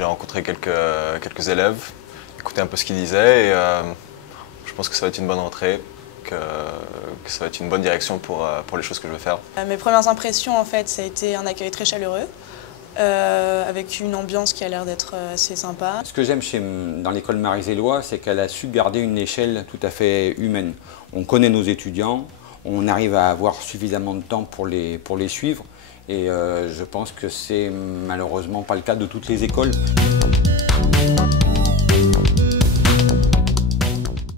J'ai rencontré quelques élèves, écouté un peu ce qu'ils disaient et je pense que ça va être une bonne rentrée, que ça va être une bonne direction pour les choses que je veux faire. Mes premières impressions, en fait, ça a été un accueil très chaleureux, avec une ambiance qui a l'air d'être assez sympa. Ce que j'aime dans l'école Marie-Zélois, c'est qu'elle a su garder une échelle tout à fait humaine. On connaît nos étudiants, on arrive à avoir suffisamment de temps pour les suivre et je pense que c'est malheureusement pas le cas de toutes les écoles.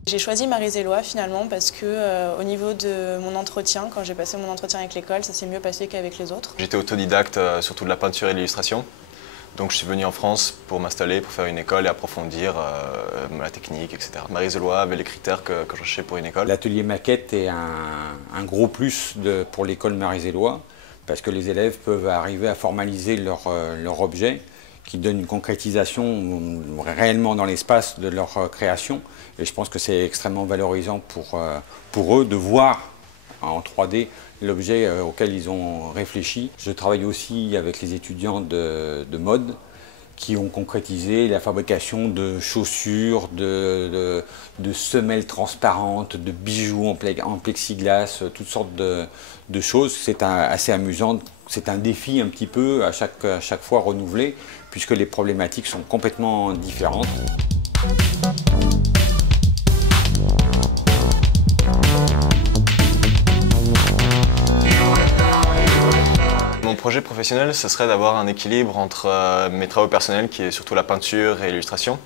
J'ai choisi Marie-Zélois finalement parce que au niveau de mon entretien, quand j'ai passé mon entretien avec l'école, ça s'est mieux passé qu'avec les autres. J'étais autodidacte surtout de la peinture et de l'illustration. Donc je suis venu en France pour m'installer, pour faire une école et approfondir la technique, etc. Marie-Zélois avait les critères que je cherchais pour une école. L'atelier maquette est un gros plus pour l'école Marie-Zélois parce que les élèves peuvent arriver à formaliser leur objet qui donne une concrétisation réellement dans l'espace de leur création. Et je pense que c'est extrêmement valorisant pour eux de voir en 3D l'objet auquel ils ont réfléchi. Je travaille aussi avec les étudiants de mode qui ont concrétisé la fabrication de chaussures, de semelles transparentes, de bijoux en plexiglas, toutes sortes de choses. C'est assez amusant, c'est un défi un petit peu à chaque fois renouvelé, puisque les problématiques sont complètement différentes. Mon projet professionnel, ce serait d'avoir un équilibre entre mes travaux personnels, qui est surtout la peinture et l'illustration,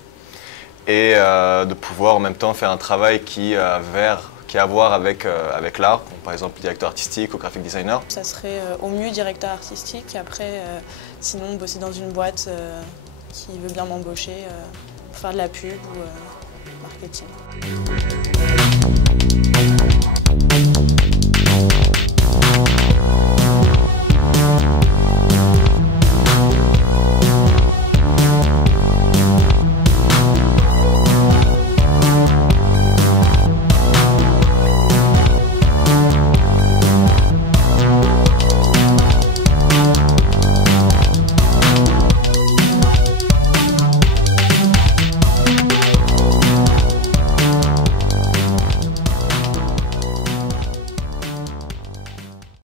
et de pouvoir en même temps faire un travail qui a à voir avec l'art, par exemple directeur artistique ou graphic designer. Ça serait au mieux directeur artistique, et après sinon bosser dans une boîte qui veut bien m'embaucher pour faire de la pub ou marketing.